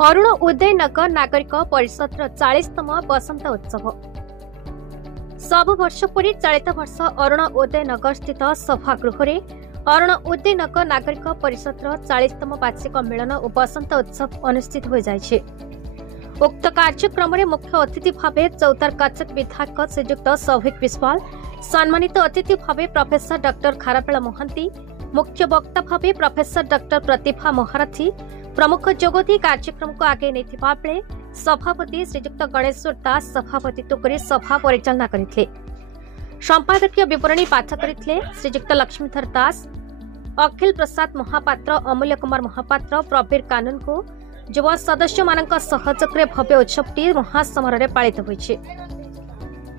अरुण उदयनगर नागरिक परिषद 40तम बसंत उत्सव सब वर्ष परी चलित वर्ष अरुण उदयनगर स्थित सभागृह अरुण उदयनगर नागरिक परिषद 40तम वार्षिक मिलन और बसंत उत्सव अनुष्ठित हो जाए। उक्त कार्यक्रम में मुख्य अतिथि भाव चौतार काचक विधायक श्रीजुक्त सौभिक विश्वाल, सम्मानित अतिथि भाव प्रोफेसर डॉक्टर खारपेला मोहंती, मुख्य वक्ता भाव प्रोफेसर डॉक्टर प्रतिभा महारथी प्रमुख जोगदी कार्यक्रम को आगे नहीं बेले सभापति श्रीजुक्त गणेश्वर दास सभापतित्व कर सभा परिचालना करते। संपादकीय विवरणी पाठ करते श्रीजुक्त लक्ष्मीधर दास, अखिल प्रसाद महापात्र, अमूल्य कुमार महापात्र, प्रवीर कानून को युवा सदस्य मान सहयोग में भव्य उत्सवटी महासमर पालित होइछे।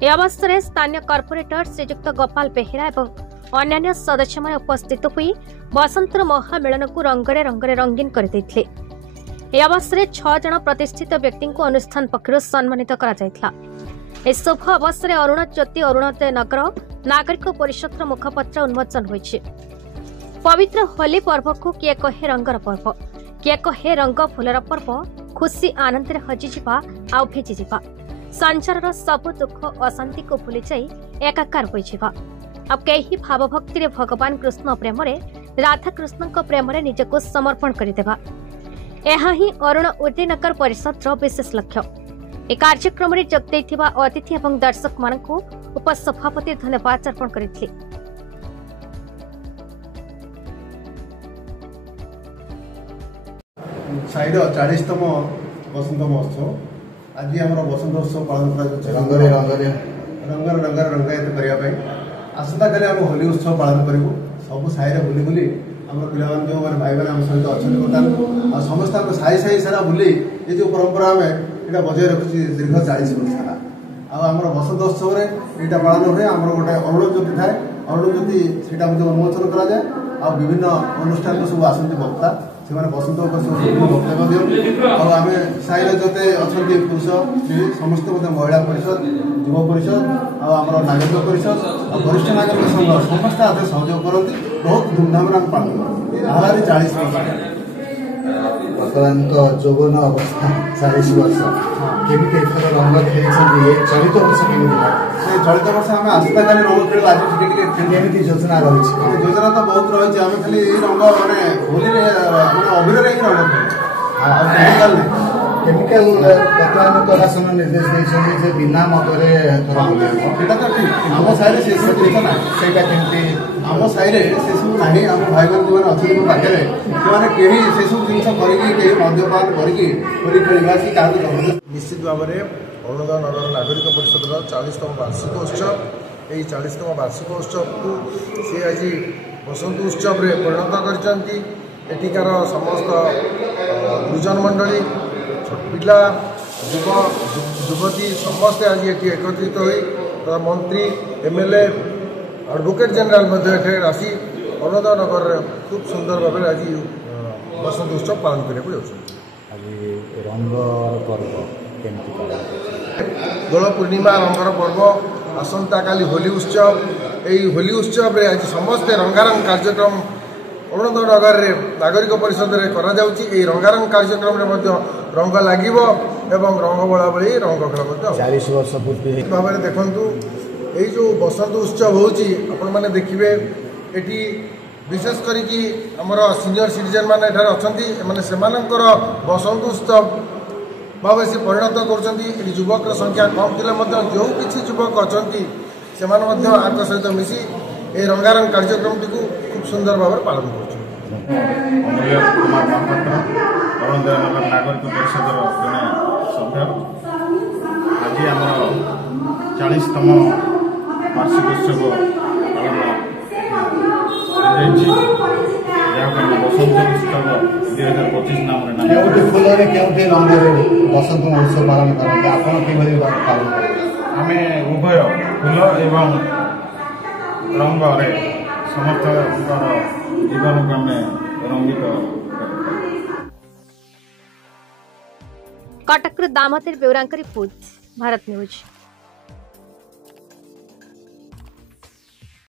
अवसर में स्थानीय कॉर्पोरेटर श्रीजुक्त गोपाल बेहेरा और अन्य सदस्य मान उपस्थित हुई बसंतर महामिलन को रंगरे रंगरे रंगीन करते। अवसर में 6 जन प्रतिष्ठित व्यक्ति को अनुष्ठान पक्षर सम्मानित करा। इस शुभ अवसर अरुण ज्योति अरुणोदय नगर नागरिक परिषद मुखपत्र उन्मोचन होइछे। पवित्र होली पर्व को किए कहे रंगर पर्व, किए कहे रंग फूलर पर्व, खुशी आनंद हजिजा आ भिजिजा, संसार सब दुख अशांति को भूली जाई एकाकार होइजिबा। अब कई भावभक्ति भगवान कृष्ण प्रेम राधा कृष्ण प्रेम निजक समर्पण करदेवा, यह ही अरुण उदयनगर परिषद विशेष लक्ष्य। ए कार्यक्रम में जोग अतिथि और दर्शक मान उपसभापति धन्यवाद अर्पण करते। साइड 40तम बसंत महोत्सव आज आम बसंत उत्सव पालन रंगायत करने आसंता काली आम होली उत्सव पालन करूँ। सब साई बुली बुली आम पिला जो भाई मैंने आम सहित अच्छा बर्तमान समस्त आम साई साई सारा बुली ये जो परंपरा आम यहाँ बजाय रखी दीर्घ 40 वर्ष सारा आम बसंत उत्सव यहाँ पालन हुए। आम गोटे अरुण ज्योति थाए, अरुण ज्योति से उन्मोचन कराए आ विभिन्न अनुष्ठान सब आसती वक्ता से बसंत वक्तव्य दिखाते। आम साई जोते अच्छा पुरुष स्त्री समस्त महिला परिषद, युव परिषद आम नागरिक परिषद और वरिष्ठ नागरिक संघ समस्त आते सहयोग करती। बहुत धूमधाम पालन करते 40 वर्ष बर्तमान तो जौवन अवस्था 40 वर्ष केमी रंग खेली चलित वर्ष चलित वर्ष आम आसता काली रंग खेल आज योजना रही योजना तो बहुत रही। आम खाली रंग मैंने होली अबीर ही रंग खेल केमिकल बर्तमान प्रशासन निर्देश देते बिना मदरे तो ठीक आम साइड से सब जिन ना केमती आम साइड से सब ना आम भाई बहन जो अच्छे मो पाखे से सब जिन करी मद्यपान करके खेलवा कि क्या निश्चित भाव में अरुणोदय नगर नागरिक परिषद 40तम वार्षिक उत्सव। यही 40तम वार्षिक उत्सव को सी आज बसंत उत्सव परिणत कर समस्त गुरुजन मंडली पिला युवती समस्ते आज ये एकत्रित हो मंत्री एमएलए एडवोकेट जनरल आसी अरुणोदय नगर खूब सुंदर भाव आज बसंत उत्सव पालन करने रंग पर्व दोल पूर्णिमा रंगर पर्व आसंता काली होली उत्सव। यही होली उत्सव आज समस्ते रंगारंग कार्यक्रम अरुणोदय नगर नागरिक परिषद में रंगारंग कार्यक्रम रंग लगे एवं रंग बोला बड़ी रंग खेल 40 वर्ष पूर्व भाव में देखु यही जो बसंत उत्सव होने देखिए ये विशेष करी आमर सीनियर सिटीजन मैंने अच्छा से बसंत उत्सव भाव से परिणत कर युवक संख्या कम थी जो किसी युवक अच्छा से सहित मिसी ये रंगारंग कार्यक्रम टी खूब सुंदर भाव में पालन कर अमूल्य कुमार महापात्र अरुणोदय नगर नागरिक परिषद जड़े सभ्य आज आम 40तम वार्षिक उत्सव पालन बसंत उत्सव 2025 नाम फूल के बसंत महोत्सव पालन करते आपड़ कि पालन आम उभय फूल एवं रंग समस्त जीवन को आम रंगित। Cuttack Damodar Beura report Bharat news.